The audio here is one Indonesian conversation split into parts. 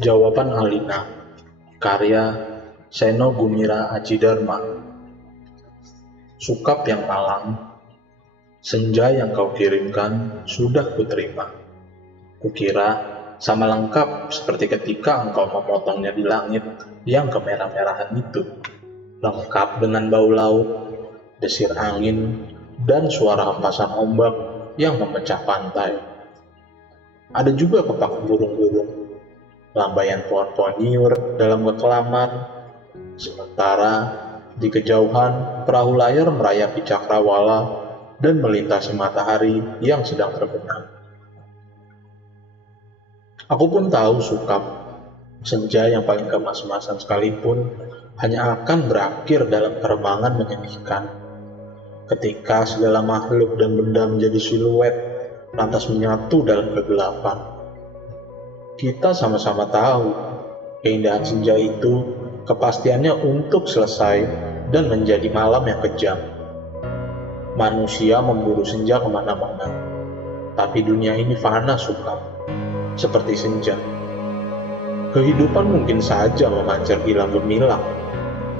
Jawaban Alina, karya Seno Gumira Aji Dharma. Sukap yang malang, senja yang kau kirimkan sudah kuterima. Kukira sama lengkap seperti ketika engkau memotongnya di langit yang kemerah-merahan itu. Lengkap dengan bau laut, desir angin, dan suara hempasan ombak yang memecah pantai. Ada juga kepak burung-burung, lambaian pohon-pohon nyiur dalam kekelaman. Sementara di kejauhan perahu layar merayapi cakrawala dan melintasi matahari yang sedang terbenam. Aku pun tahu sukap, senja yang paling kemas-kemasan sekalipun hanya akan berakhir dalam keremangan menyedihkan. Ketika segala makhluk dan benda menjadi siluet, lantas menyatu dalam kegelapan. Kita sama-sama tahu, keindahan senja itu kepastiannya untuk selesai dan menjadi malam yang kejam. Manusia memburu senja kemana-mana, tapi dunia ini fana sukap, seperti senja. Kehidupan mungkin saja memancar hilang gemilang,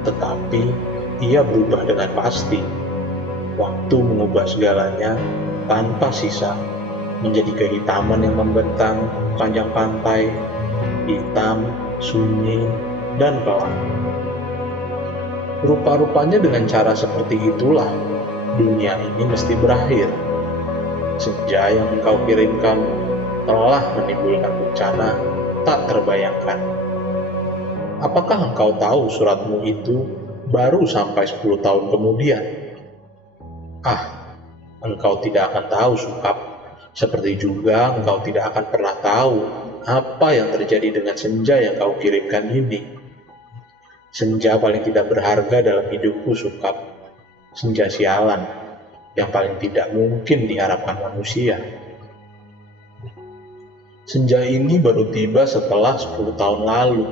tetapi ia berubah dengan pasti. Waktu mengubah segalanya tanpa sisa, menjadi kehitaman yang membentang panjang pantai, hitam, sunyi, dan kelam. Rupa-rupanya dengan cara seperti itulah dunia ini mesti berakhir. Senja yang engkau kirimkan telah menimbulkan bencana tak terbayangkan. Apakah engkau tahu suratmu itu baru sampai 10 tahun kemudian? Engkau tidak akan tahu sukap, seperti juga engkau tidak akan pernah tahu apa yang terjadi dengan senja yang kau kirimkan ini. Senja paling tidak berharga dalam hidupku sukap, senja sialan yang paling tidak mungkin diharapkan manusia. Senja ini baru tiba setelah 10 tahun lalu,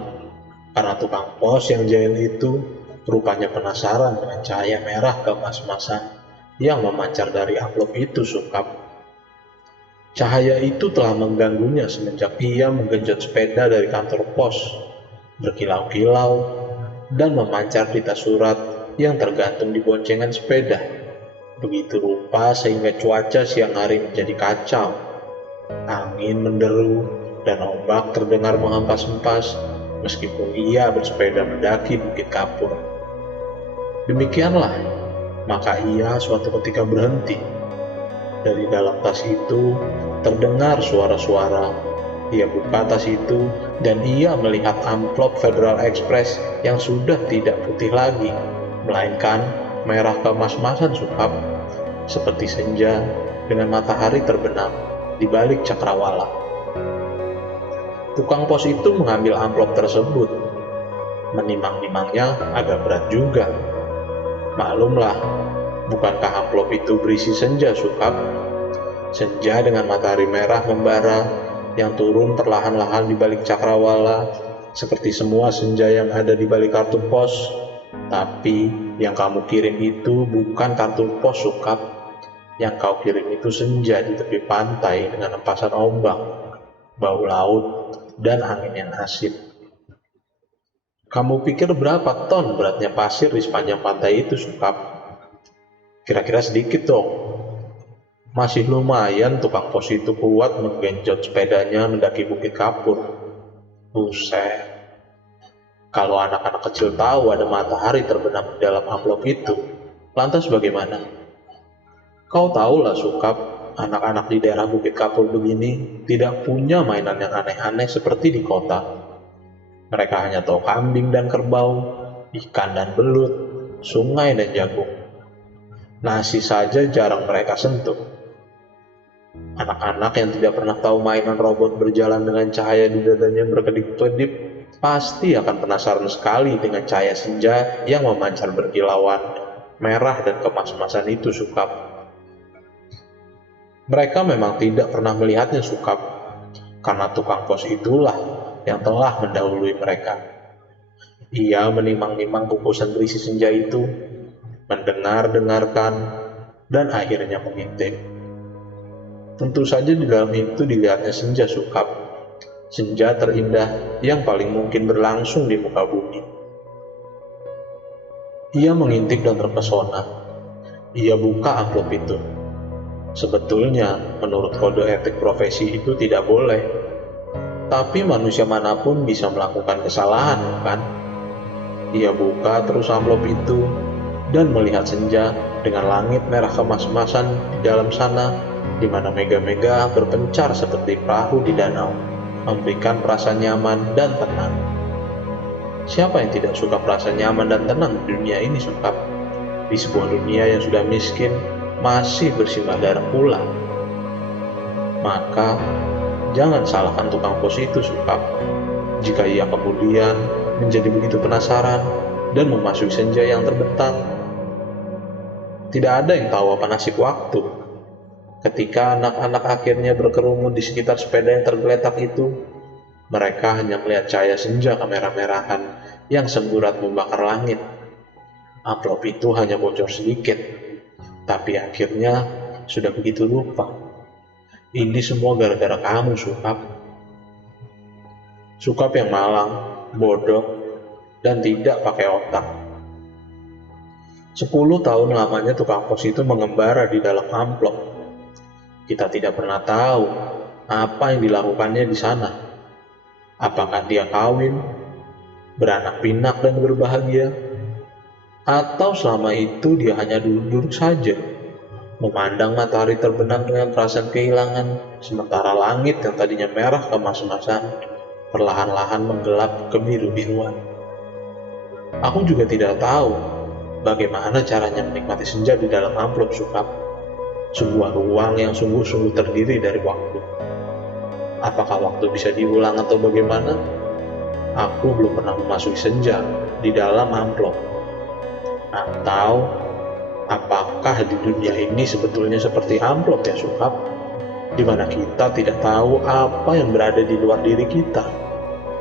karena tukang pos yang jahil itu rupanya penasaran dengan cahaya merah kemas-kemasan yang memancar dari amplop itu sukap. Cahaya itu telah mengganggunya semenjak ia menggenjot sepeda dari kantor pos, berkilau-kilau, dan memancar di tas surat yang tergantung di boncengan sepeda. Begitu rupa sehingga cuaca siang hari menjadi kacau. Angin menderu dan ombak terdengar menghempas-hempas meskipun ia bersepeda mendaki Bukit Kapur. Demikianlah, maka ia suatu ketika berhenti. Dari dalam tas itu terdengar suara-suara. Ia buka tas itu dan ia melihat amplop Federal Express yang sudah tidak putih lagi, melainkan merah kemas-kemasan sukap, seperti senja dengan matahari terbenam di balik cakrawala. Tukang pos itu mengambil amplop tersebut. Menimang-nimangnya agak berat juga. Maklumlah, bukankah amplop itu berisi senja sukap? Senja dengan matahari merah membara yang turun perlahan-lahan di balik cakrawala, seperti semua senja yang ada di balik kartu pos. Tapi yang kamu kirim itu bukan kartu pos sukap. Yang kau kirim itu senja di tepi pantai dengan hempasan ombak, bau laut, dan angin yang asin. Kamu pikir berapa ton beratnya pasir di sepanjang pantai itu sukap? Kira-kira sedikit dong. Masih lumayan tukang pos itu kuat menggenjot sepedanya mendaki Bukit Kapur. Buset. Kalau anak-anak kecil tahu ada matahari terbenam di dalam amplop itu, lantas bagaimana? Kau tahulah sukap, anak-anak di daerah Bukit Kapur begini tidak punya mainan yang aneh-aneh seperti di kota. Mereka hanya tahu kambing dan kerbau, ikan dan belut, sungai dan jagung. Nasi saja jarang mereka sentuh. Anak-anak yang tidak pernah tahu mainan robot berjalan dengan cahaya di dadanya berkedip-kedip pasti akan penasaran sekali dengan cahaya senja yang memancar berkilauan, merah dan kemas-kemasan itu sukap. Mereka memang tidak pernah melihatnya sukap, karena tukang pos itulah yang telah mendahului mereka. Ia menimang-nimang bungkusan berisi senja itu, mendengar-dengarkan, dan akhirnya mengintip. Tentu saja di dalam itu dilihatnya senja sukap, senja terindah yang paling mungkin berlangsung di muka bumi. Ia mengintip dan terpesona. Ia buka amplop itu. Sebetulnya, menurut kode etik profesi itu tidak boleh. Tapi manusia manapun bisa melakukan kesalahan, kan? Ia buka terus amplop itu dan melihat senja dengan langit merah kemas-kemasan di dalam sana, di mana mega-mega berpencar seperti perahu di danau, memberikan perasaan nyaman dan tenang. Siapa yang tidak suka perasaan nyaman dan tenang di dunia ini, Sukap? Di sebuah dunia yang sudah miskin, masih bersimbah darah pula. Maka, jangan salahkan tukang pos itu, Sukap. Jika ia kemudian menjadi begitu penasaran dan memasuki senja yang terbentang. Tidak ada yang tahu apa nasib waktu. Ketika anak-anak akhirnya berkerumun di sekitar sepeda yang tergeletak itu, mereka hanya melihat cahaya senja kemerah-merahan yang semburat membakar langit. Amplop itu hanya bocor sedikit, tapi akhirnya sudah begitu lupa. Ini semua gara-gara kamu, Sukap. Sukap yang malang, bodoh, dan tidak pakai otak. 10 tahun lamanya tukang pos itu mengembara di dalam amplop. Kita tidak pernah tahu apa yang dilakukannya di sana. Apakah dia kawin, beranak pinak dan berbahagia, atau selama itu dia hanya duduk-duduk saja, memandang matahari terbenam dengan perasaan kehilangan, sementara langit yang tadinya merah kemas-kemasan perlahan-lahan menggelap kebiru-biruan. Aku juga tidak tahu bagaimana caranya menikmati senja di dalam amplop, Sukap. Sebuah ruang yang sungguh-sungguh terdiri dari waktu. Apakah waktu bisa diulang atau bagaimana? Aku belum pernah memasuki senja di dalam amplop. Atau apakah di dunia ini sebetulnya seperti amplop ya, Sukap? Di mana kita tidak tahu apa yang berada di luar diri kita,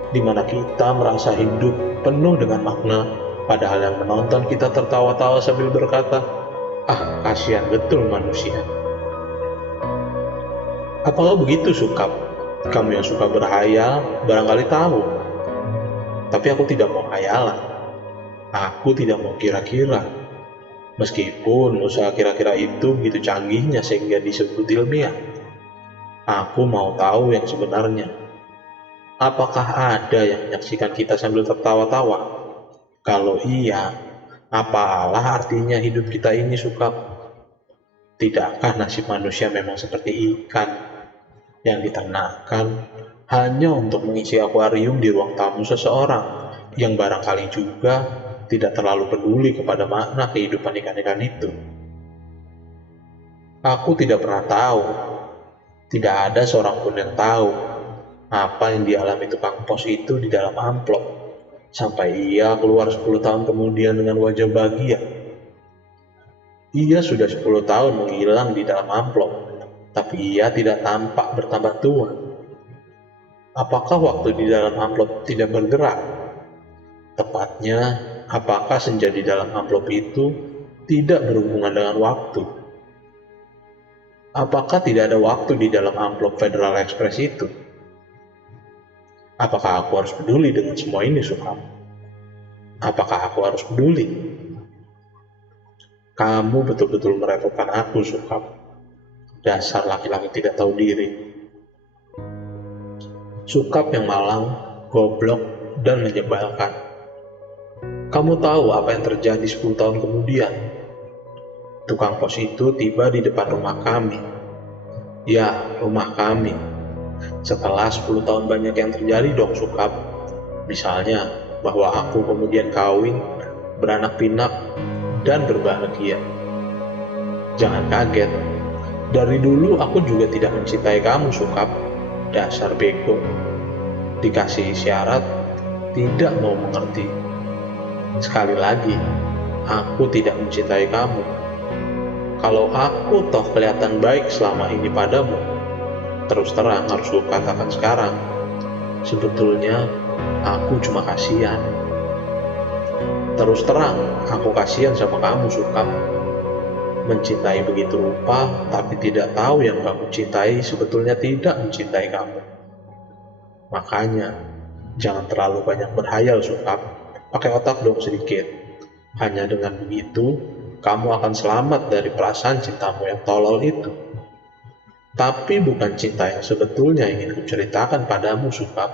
di mana kita merasa hidup penuh dengan makna, padahal yang menonton kita tertawa-tawa sambil berkata, "Ah, kasihan betul manusia." Apakah begitu, Sukap? Kamu yang suka berhayal barangkali tahu. Tapi aku tidak mau hayalan. Aku tidak mau kira-kira. Meskipun usaha kira-kira itu begitu canggihnya sehingga disebut ilmiah. Aku mau tahu yang sebenarnya. Apakah ada yang menyaksikan kita sambil tertawa-tawa? Kalau iya, apalah artinya hidup kita ini, Sukap? Tidakkah nasib manusia memang seperti ikan yang diternakkan hanya untuk mengisi akuarium di ruang tamu seseorang yang barangkali juga tidak terlalu peduli kepada makna kehidupan ikan-ikan itu? Aku tidak pernah tahu. Tidak ada seorang pun yang tahu apa yang dialami tukang pos itu di dalam amplop, sampai ia keluar 10 tahun kemudian dengan wajah bahagia. Ia sudah 10 tahun menghilang di dalam amplop, tapi ia tidak tampak bertambah tua. Apakah waktu di dalam amplop tidak bergerak? Tepatnya, apakah senja di dalam amplop itu tidak berhubungan dengan waktu? Apakah tidak ada waktu di dalam amplop Federal Express itu? Apakah aku harus peduli dengan semua ini, Sukap? Apakah aku harus peduli? Kamu betul-betul merepotkan aku, Sukap. Dasar laki-laki tidak tahu diri. Sukap yang malang, goblok, dan menyebalkan. Kamu tahu apa yang terjadi 10 tahun kemudian? Tukang pos itu tiba di depan rumah kami. Ya, rumah kami. Setelah 10 tahun banyak yang terjadi dong, Sukap. Misalnya, bahwa aku kemudian kawin, beranak pinak, dan berbahagia. Jangan kaget. Dari dulu aku juga tidak mencintai kamu, Sukap. Dasar bego. Dikasih isyarat, tidak mau mengerti. Sekali lagi, aku tidak mencintai kamu. Kalau aku toh kelihatan baik selama ini padamu, terus terang harus ku katakan sekarang, sebetulnya aku cuma kasihan. Terus terang, aku kasihan sama kamu, Sukap. Mencintai begitu rupa, tapi tidak tahu yang kamu cintai sebetulnya tidak mencintai kamu. Makanya, jangan terlalu banyak berhayal, Sukap. Pakai otak dong sedikit. Hanya dengan begitu, kamu akan selamat dari perasaan cintamu yang tolol itu. Tapi bukan cinta yang sebetulnya ingin kuceritakan padamu, Sukap.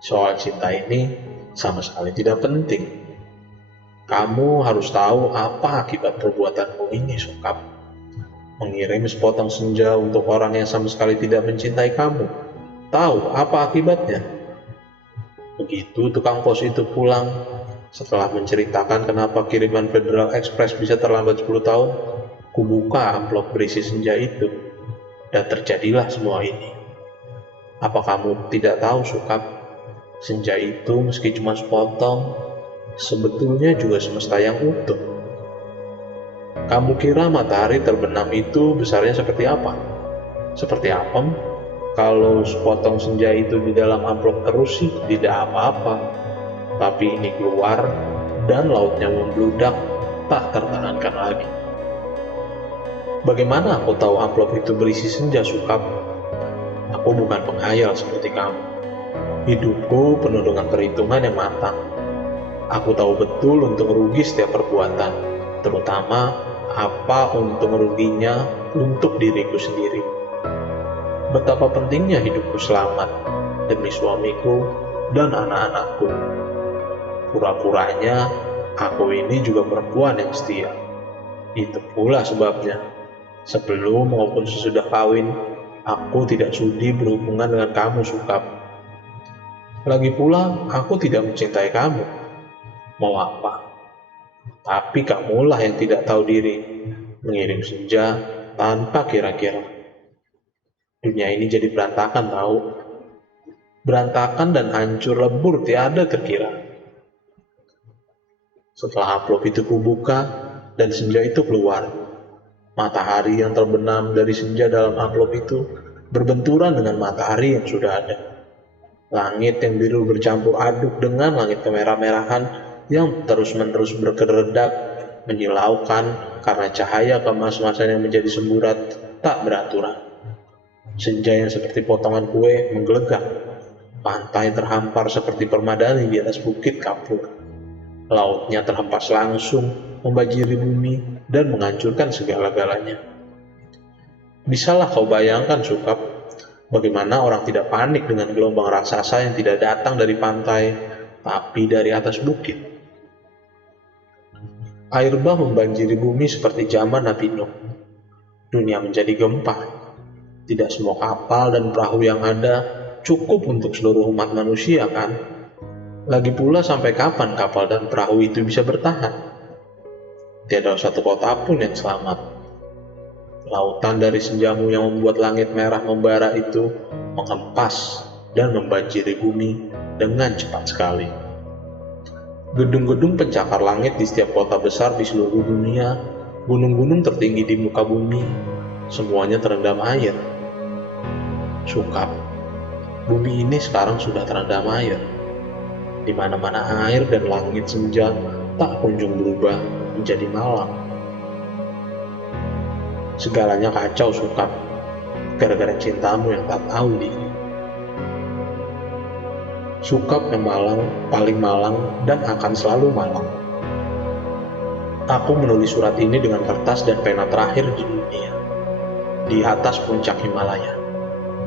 Soal cinta ini sama sekali tidak penting. Kamu harus tahu apa akibat perbuatanmu ini, Sukap. Mengirim sepotong senja untuk orang yang sama sekali tidak mencintai kamu. Tahu apa akibatnya? Begitu tukang pos itu pulang, setelah menceritakan kenapa kiriman Federal Express bisa terlambat 10 tahun, kubuka amplop berisi senja itu, dan terjadilah semua ini. Apa kamu tidak tahu, Sukap? Senja itu meski cuma sepotong, sebetulnya juga semesta yang utuh. Kamu kira matahari terbenam itu besarnya seperti apa? Seperti apem? Kalau sepotong senja itu di dalam amplop terus sih tidak apa-apa. Tapi ini keluar dan lautnya membludak tak tertahankan lagi. Bagaimana aku tahu amplop itu berisi senja, Sukap? Aku bukan penghayal seperti kamu. Hidupku penuh dengan perhitungan yang matang. Aku tahu betul untung rugi setiap perbuatan, terutama apa untung ruginya untuk diriku sendiri. Betapa pentingnya hidupku selamat demi suamiku dan anak-anakku. Pura-puranya, aku ini juga perempuan yang setia. Itu pula sebabnya, sebelum maupun sesudah kawin, aku tidak sudi berhubungan dengan kamu, Sukap. Lagi pula, aku tidak mencintai kamu. Mau apa? Tapi kamulah yang tidak tahu diri, mengirim senja tanpa kira-kira. Dunia ini jadi berantakan tahu. Berantakan dan hancur lebur tiada terkira. Setelah amplop itu kubuka dan senja itu keluar, matahari yang terbenam dari senja dalam amplop itu berbenturan dengan matahari yang sudah ada. Langit yang biru bercampur aduk dengan langit kemerah-merahan yang terus-menerus berkeredak, menyilaukan karena cahaya kemas-masan yang menjadi semburat tak beraturan. Senja yang seperti potongan kue menggelegak. Pantai terhampar seperti permadani di atas bukit kapur. Lautnya terhempas langsung, membanjiri bumi dan menghancurkan segala-galanya. Bisalah kau bayangkan, Sukap, bagaimana orang tidak panik dengan gelombang raksasa yang tidak datang dari pantai, tapi dari atas bukit. Air bah membanjiri bumi seperti zaman Nabi Nuh. Dunia menjadi gempar. Tidak semua kapal dan perahu yang ada cukup untuk seluruh umat manusia, kan? Lagi pula sampai kapan kapal dan perahu itu bisa bertahan? Tiada satu kota pun yang selamat. Lautan dari senjamu yang membuat langit merah membara itu mengempas dan membanjiri bumi dengan cepat sekali. Gedung-gedung pencakar langit di setiap kota besar di seluruh dunia, gunung-gunung tertinggi di muka bumi, semuanya terendam air. Sukap, bumi ini sekarang sudah terendam air. Di mana-mana air dan langit senja tak kunjung berubah menjadi malam. Segalanya kacau, Sukap, gara-gara cintamu yang tak tahu diri. Sukap yang malang, paling malang, dan akan selalu malang. Aku menulis surat ini dengan kertas dan pena terakhir di dunia, di atas puncak Himalaya.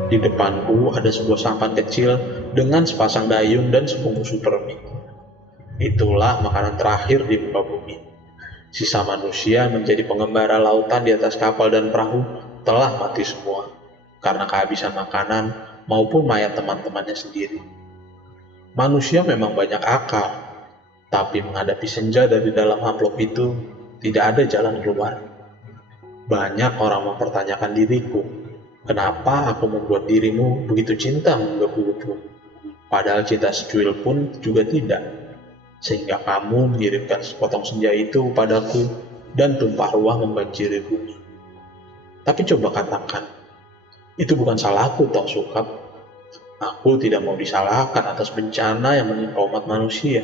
Di depanku ada sebuah sampan kecil dengan sepasang dayung dan sebungkus supermie. Itulah makanan terakhir di muka bumi. Sisa manusia menjadi pengembara lautan di atas kapal dan perahu telah mati semua karena kehabisan makanan maupun mayat teman-temannya sendiri. Manusia memang banyak akal, tapi menghadapi senja dari dalam amplop itu tidak ada jalan keluar. Banyak orang mempertanyakan diriku, kenapa aku membuat dirimu begitu cinta menggebu-gebu, padahal cinta secuil pun juga tidak, sehingga kamu mengirimkan sepotong senja itu padaku dan tumpah ruah membanjiri bumi. Tapi coba katakan, itu bukan salahku toh, Sukap. Aku tidak mau disalahkan atas bencana yang menimpa umat manusia.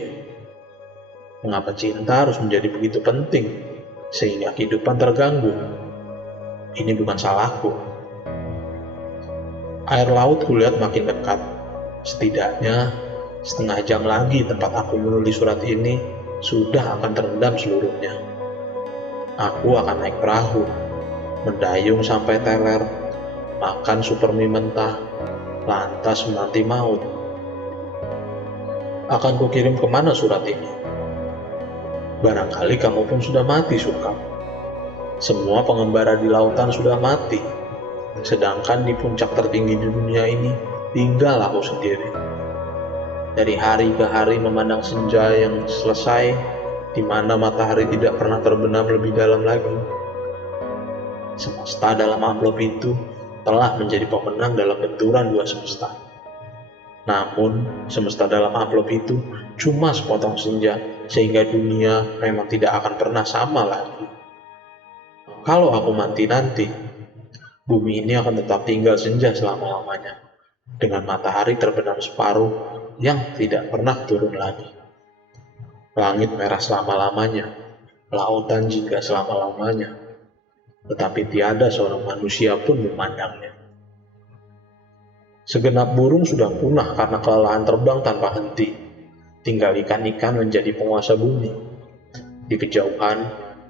Mengapa cinta harus menjadi begitu penting, sehingga kehidupan terganggu? Ini bukan salahku. Air laut kulihat makin dekat. Setidaknya setengah jam lagi tempat aku menulis surat ini sudah akan terendam seluruhnya. Aku akan naik perahu, mendayung sampai teler, makan super mie mentah, lantas menanti maut. Akan kukirim kemana surat ini? Barangkali kamu pun sudah mati, Sukam. Semua pengembara di lautan sudah mati, sedangkan di puncak tertinggi di dunia ini tinggal aku sendiri. Dari hari ke hari memandang senja yang selesai, di mana matahari tidak pernah terbenam lebih dalam lagi. Semesta dalam amplop itu telah menjadi pemenang dalam benturan dua semesta. Namun, semesta dalam amplop itu cuma sepotong senja, sehingga dunia memang tidak akan pernah sama lagi. Kalau aku mati nanti, bumi ini akan tetap tinggal senja selama-lamanya, dengan matahari terbenam separuh yang tidak pernah turun lagi. Langit merah selama-lamanya, lautan juga selama-lamanya, tetapi tiada seorang manusia pun memandangnya. Segenap burung sudah punah karena kelelahan terbang tanpa henti. Tinggal ikan-ikan menjadi penguasa bumi. Di kejauhan,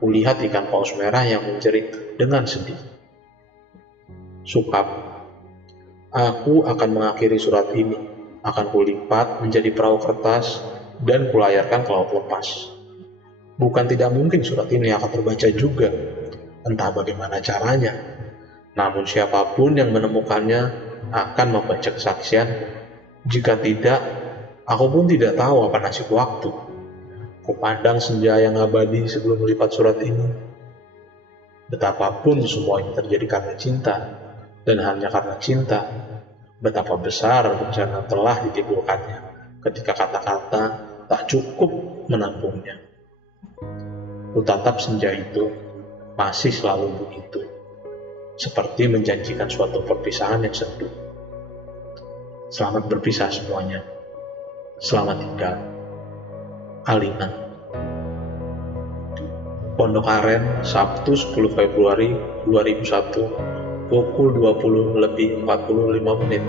kulihat ikan paus merah yang menjerit dengan sedih. Sukap, aku akan mengakhiri surat ini. Akan kulipat menjadi perahu kertas dan kulayarkan ke laut lepas. Bukan tidak mungkin surat ini akan terbaca juga, entah bagaimana caranya. Namun siapapun yang menemukannya akan membaca kesaksianku. Jika tidak, aku pun tidak tahu apa nasib waktu. Kupandang senja yang abadi sebelum melipat surat ini. Betapapun semua ini terjadi karena cinta, dan hanya karena cinta, betapa besar bencana telah ditimbulkannya ketika kata-kata tak cukup menampungnya. Kutatap senja itu masih selalu begitu, seperti menjanjikan suatu perpisahan yang sendu. Selamat berpisah semuanya. Selamat tinggal. Alina. Pondok Aren, Sabtu 10 Februari 2001, pukul 20:45.